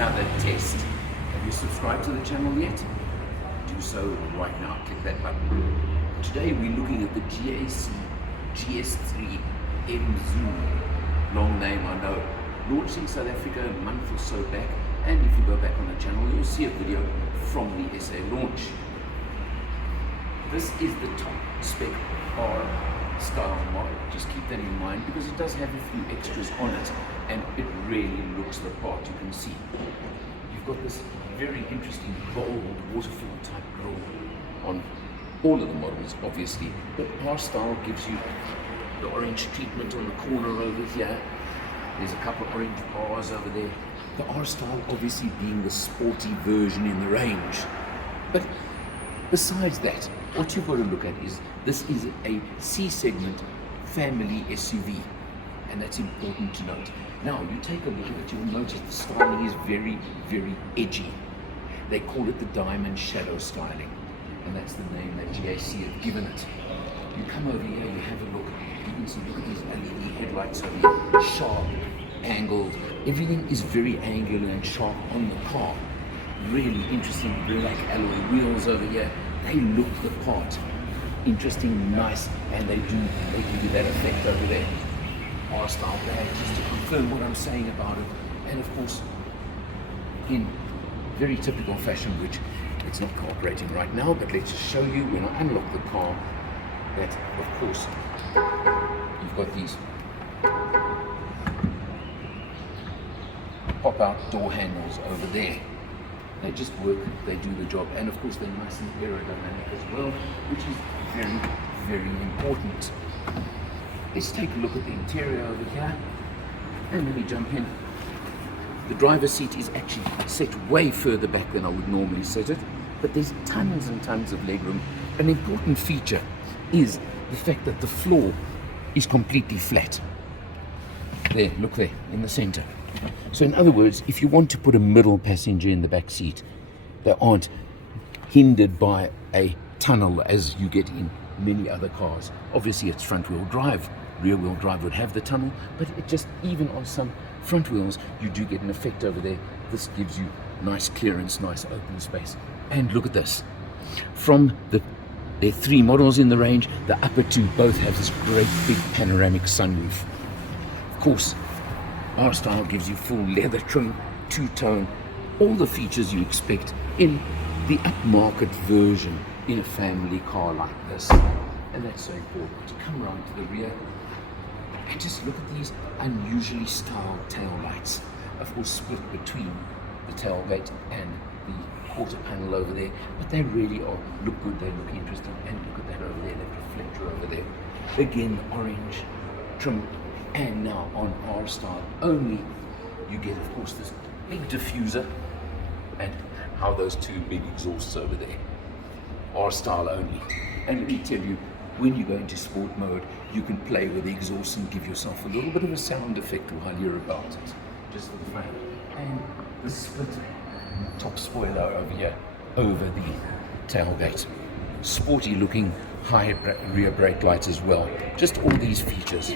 another test. Have you subscribed to the channel yet? Do so right now, click that button. Today we're looking at the GAC GS3 Emzoom. Long name, I know. Launched in South Africa a month or so back, and if you go back on the channel you'll see a video from the SA launch. This is the top spec R style model. Just keep that in mind because it does have a few extras on it and it really looks the part. You can see you've got this very interesting bold waterfall type grille on all of the models obviously, but R style gives you the orange treatment on the corner over here. There's a couple of orange bars over there. The R style obviously being the sporty version in the range, but besides that, what you've got to look at is this is a C-segment family SUV, and that's important to note. Now, you take a look at it, you'll notice the styling is very, very edgy. They call it the diamond shadow styling, and that's the name that GAC have given it. You come over here, you have a look, you can see, look at these LED headlights over here, sharp, angled, everything is very angular and sharp on the car. Really interesting black alloy wheels over here. They look the part. Interesting, nice, and they give you that effect over there. R-style badge, just to confirm what I'm saying about it. And of course, in very typical fashion, which it's not cooperating right now, but let's just show you when I unlock the car that, of course, you've got these pop-out door handles over there. They just work, they do the job, and of course they're nice and aerodynamic as well, which is very, very important. Let's take a look at the interior over here, and let me jump in. The driver's seat is actually set way further back than I would normally set it, but there's tons and tons of legroom. An important feature is the fact that the floor is completely flat. There, look there, in the center. So in other words, if you want to put a middle passenger in the back seat, they aren't hindered by a tunnel as you get in many other cars. Obviously it's front wheel drive, rear wheel drive would have the tunnel, but it just, even on some front wheels, you do get an effect over there. This gives you nice clearance, nice open space. And look at this. From there are 3 models in the range, the upper 2 both have this great big panoramic sunroof. Of course, R-style gives you full leather trim, 2-tone, all the features you expect in the upmarket version in a family car like this. And that's so important. To come around to the rear and just look at these unusually styled tail lights. Of course, split between the tailgate and the quarter panel over there, but they really are look good, they look interesting. And look at that over there, that reflector over there. Again, orange trim. And now on R-style only, you get, of course, this big diffuser and how those 2 big exhausts over there. R-style only. And let me tell you, when you go into sport mode, you can play with the exhaust and give yourself a little bit of a sound effect while you're about it. Just for the frame. And the split top spoiler over here, over the tailgate. Sporty looking high rear brake lights as well. Just all these features.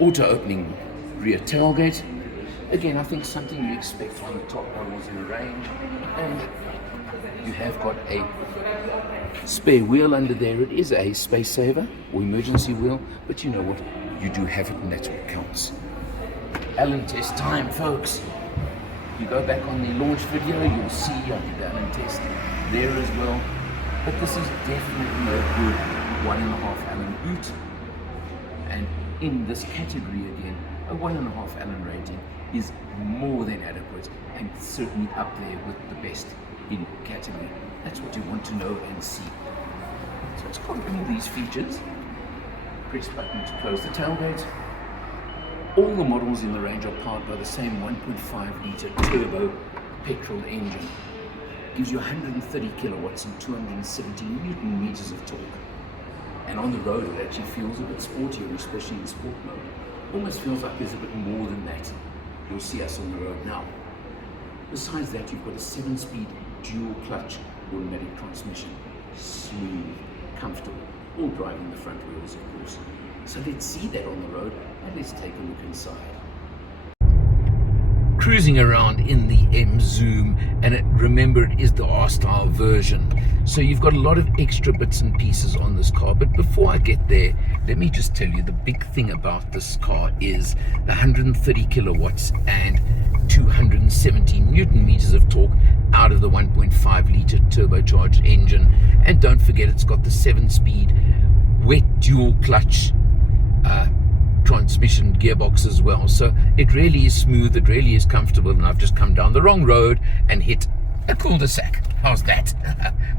Auto opening rear tailgate. Again, I think something you expect from the top models in the range. And you have got a spare wheel under there. It is a space saver or emergency wheel, but you know what? You do have it, and that's what counts. Allen test time, folks. You go back on the launch video, you'll see I did the Allen test there as well. But this is definitely a good 1.5 Allen boot. And in this category again, a 1.5 Allen rating is more than adequate and certainly up there with the best in category. That's what you want to know and see. So it's got all these features. Press button to close the tailgate. All the models in the range are powered by the same 1.5 litre turbo petrol engine. Gives you 130 kilowatts and 217 Newton meters of torque. And on the road it actually feels a bit sportier, especially in sport mode. Almost feels like there's a bit more than that. You'll see us on the road now. Besides that, you've got a 7-speed dual clutch automatic transmission. Smooth, comfortable, all driving the front wheels of course. So let's see that on the road and let's take a look inside. cruising around in the Emzoom, and remember, it is the R-Style version. So you've got a lot of extra bits and pieces on this car. But before I get there, let me just tell you the big thing about this car is the 130 kilowatts and 270 Newton meters of torque out of the 1.5 liter turbocharged engine. And don't forget, it's got the 7-speed wet dual clutch transmission gearbox as well. So it really is smooth, it really is comfortable. And I've just come down the wrong road and hit a cul-de-sac. How's that?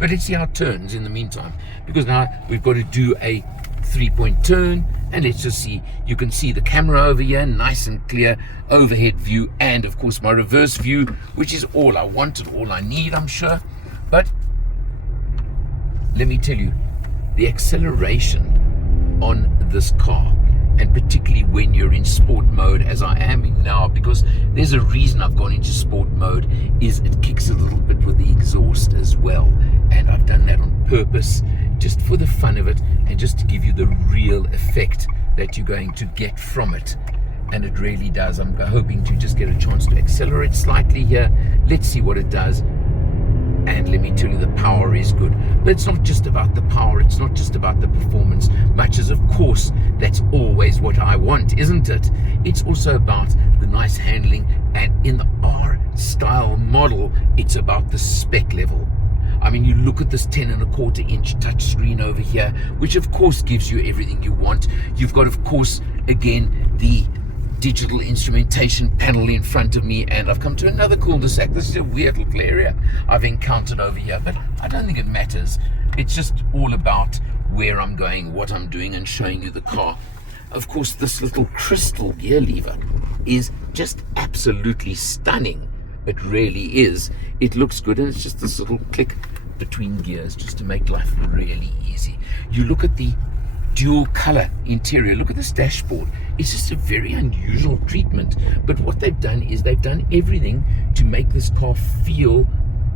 But let's see how it turns in the meantime, because now we've got to do a 3-point turn, and let's just see. You can see the camera over here, nice and clear overhead view, and of course my reverse view, which is all I wanted, all I need, I'm sure. But let me tell you, the acceleration on this car, and particularly when you're in sport mode, as I am now, because there's a reason I've gone into sport mode, is it kicks a little bit with the exhaust as well. And I've done that on purpose, just for the fun of it, and just to give you the real effect that you're going to get from it. And it really does. I'm hoping to just get a chance to accelerate slightly here. Let's see what it does. And let me tell you, the power is good. But it's not just about the power, it's not just about the performance, much as, of course, that's always what I want, isn't it? It's also about the nice handling, and in the R-Style model, it's about the spec level. I mean, you look at this 10.25-inch touchscreen over here, which of course gives you everything you want. You've got, of course, again, the digital instrumentation panel in front of me, and I've come to another cul-de-sac. This is a weird little area I've encountered over here, but I don't think it matters. It's just all about where I'm going, what I'm doing, and showing you the car. Of course, this little crystal gear lever is just absolutely stunning. It really is. It looks good, and it's just this little click between gears just to make life really easy. You look at the dual color interior, look at this dashboard. It's just a very unusual treatment, but what they've done is they've done everything to make this car feel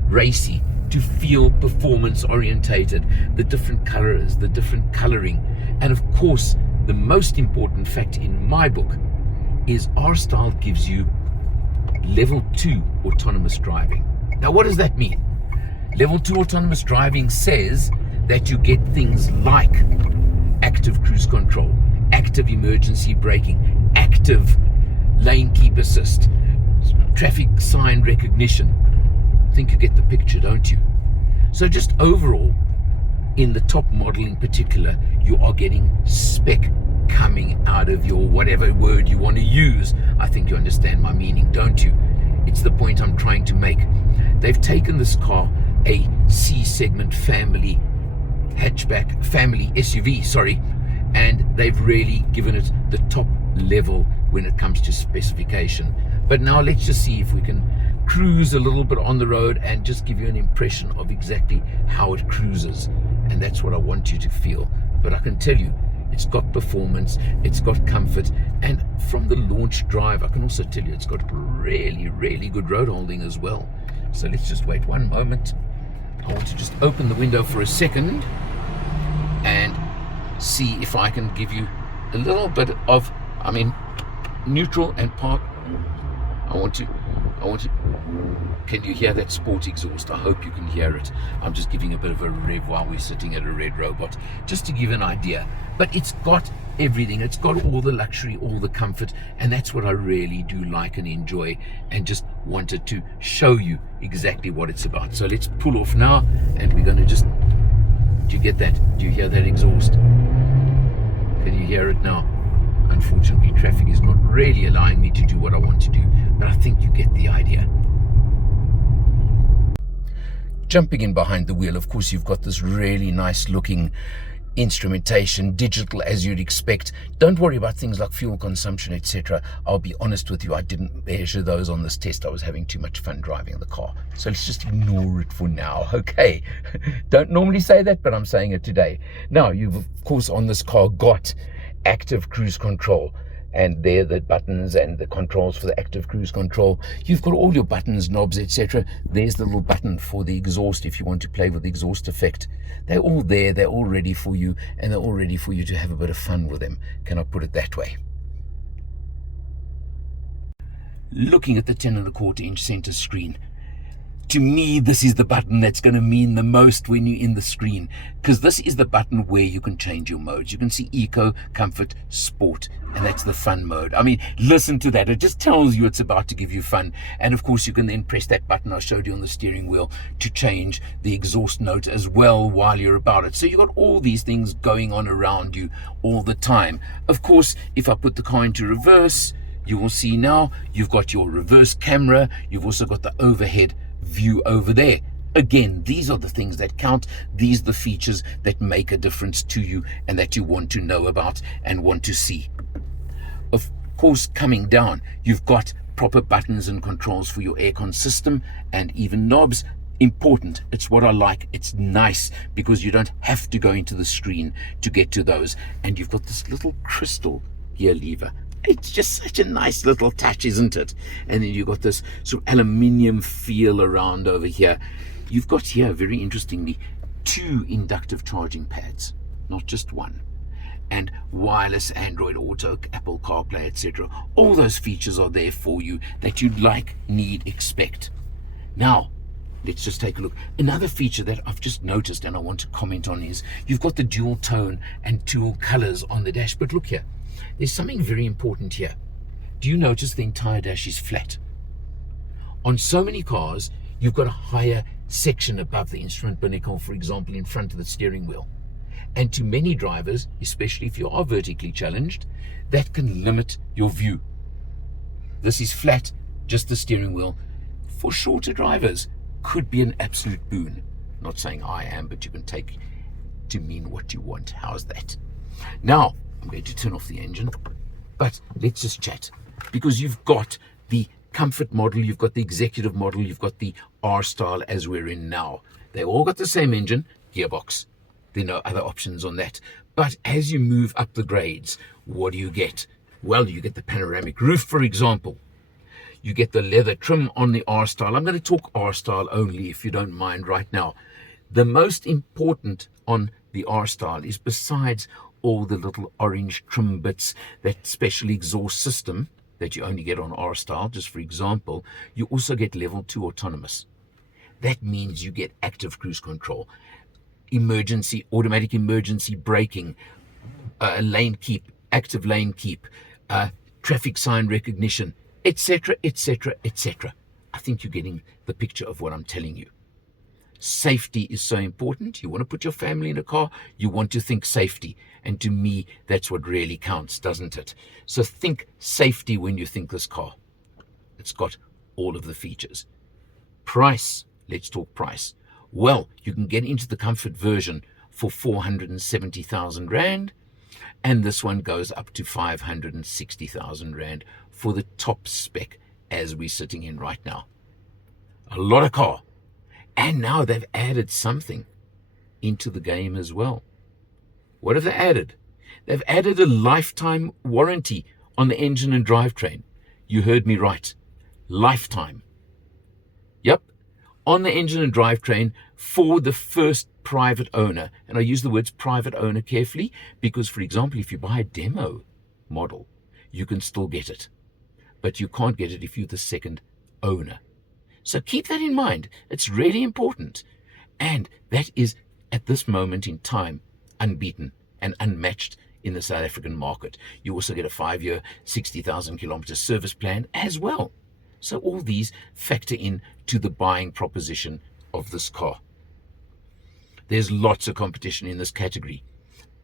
racy, to feel performance orientated. The different colors, the different coloring, and of course the most important fact in my book is R-Style gives you level 2 autonomous driving. Now what does that mean? Level 2 autonomous driving says that you get things like active cruise control, active emergency braking, active lane keep assist, traffic sign recognition. I think you get the picture, don't you? So just overall, in the top model in particular, you are getting spec coming out of your whatever word you want to use. I think you understand my meaning, don't you? It's the point I'm trying to make. They've taken this car, a C-segment family hatchback, family SUV, sorry, and they've really given it the top level when it comes to specification. But now let's just see if we can cruise a little bit on the road and just give you an impression of exactly how it cruises. And that's what I want you to feel. But I can tell you, it's got performance, it's got comfort, and from the launch drive, I can also tell you it's got really, really good road holding as well. So let's just wait one moment. I want to just open the window for a second and see if I can give you a little bit of, neutral and park. I want to, can you hear that sport exhaust? I hope you can hear it. I'm just giving a bit of a rev while we're sitting at a red robot, just to give an idea. But it's got everything. It's got all the luxury, all the comfort, and that's what I really do like and enjoy, and just wanted to show you exactly what it's about. So let's pull off now, and we're going to just, do you get that? Do you hear that exhaust? Can you hear it now? Unfortunately, traffic is not really allowing me to do what I want to do, but I think you get the idea. Jumping in behind the wheel, of course, you've got this really nice looking instrumentation, digital as you'd expect. Don't worry about things like fuel consumption, etc. I'll be honest with you, I didn't measure those on this test. I was having too much fun driving the car. So let's just ignore it for now, okay? Don't normally say that, but I'm saying it today. Now, you've, of course, on this car got active cruise control, and there the buttons and the controls for the active cruise control. You've got all your buttons, knobs, etc. There's the little button for the exhaust if you want to play with the exhaust effect. They're all there, they're all ready for you, and they're all ready for you to have a bit of fun with them. Can I put it that way? looking at the 10.25-inch center screen. To me, this is the button that's going to mean the most when you're in the screen, because this is the button where you can change your modes. You can see eco, comfort, sport, and that's the fun mode. I mean, listen to that. It just tells you it's about to give you fun. And of course, you can then press that button I showed you on the steering wheel to change the exhaust note as well while you're about it. So you've got all these things going on around you all the time. Of course, if I put the car into reverse, you will see now you've got your reverse camera. You've also got the overhead view over there. Again, these are the things that count. These are the features that make a difference to you and that you want to know about and want to see. Of course, coming down, you've got proper buttons and controls for your aircon system and even knobs. Important. It's what I like. It's nice because you don't have to go into the screen to get to those. And you've got this little crystal gear lever. It's just such a nice little touch, isn't it? And then you've got this sort of aluminium feel around over here. You've got here, very interestingly, 2 inductive charging pads, not just one. And wireless Android Auto, Apple CarPlay, etc. All those features are there for you that you'd like, need, expect. Now, let's just take a look. Another feature that I've just noticed and I want to comment on is you've got the dual tone and dual colors on the dash. But look here. There's something very important here. Do you notice the entire dash is flat? On so many cars, you've got a higher section above the instrument binnacle, for example, in front of the steering wheel. And to many drivers, especially if you are vertically challenged, that can limit your view. This is flat, just the steering wheel. For shorter drivers, could be an absolute boon. Not saying I am, but you can take to mean what you want. How's that? Now, I'm going to turn off the engine, but let's just chat, because you've got the comfort model, you've got the executive model, you've got the R style as we're in now. They all got the same engine, gearbox. There are no other options on that. But as you move up the grades, what do you get? Well, you get the panoramic roof, for example. You get the leather trim on the R style. I'm going to talk R style only, if you don't mind right now. The most important on the R style is, besides all the little orange trim bits, that special exhaust system that you only get on R style, just for example, you also get level 2 autonomous. That means you get active cruise control, automatic emergency braking, lane keep, active lane keep, traffic sign recognition, etc., etc., etc. I think you're getting the picture of what I'm telling you. Safety is so important. You want to put your family in a car, you want to think safety. And to me, that's what really counts, doesn't it? So think safety when you think this car. It's got all of the features. Price. Let's talk price. Well, you can get into the comfort version for 470,000 Rand. And this one goes up to 560,000 Rand for the top spec as we're sitting in right now. A lot of car. And now they've added something into the game as well. What have they added? They've added a lifetime warranty on the engine and drivetrain. You heard me right. Lifetime. Yep. On the engine and drivetrain for the first private owner. And I use the words private owner carefully because, for example, if you buy a demo model, you can still get it. But you can't get it if you're the second owner. So keep that in mind. It's really important. And that is, at this moment in time, unbeaten and unmatched in the South African market. You also get a 5-year, 60,000 kilometer service plan as well. So all these factor in to the buying proposition of this car. There's lots of competition in this category,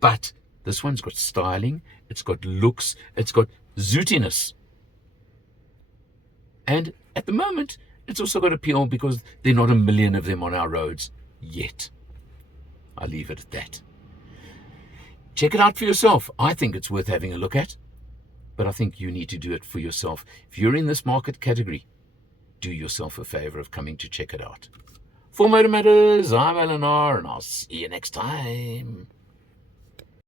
but this one's got styling, it's got looks, it's got zootiness. And at the moment, it's also got appeal because there are not a million of them on our roads yet. I'll leave it at that. Check it out for yourself. I think it's worth having a look at, but I think you need to do it for yourself. If you're in this market category, do yourself a favor of coming to check it out. For MotorMatters, I'm Eleanor, and I'll see you next time.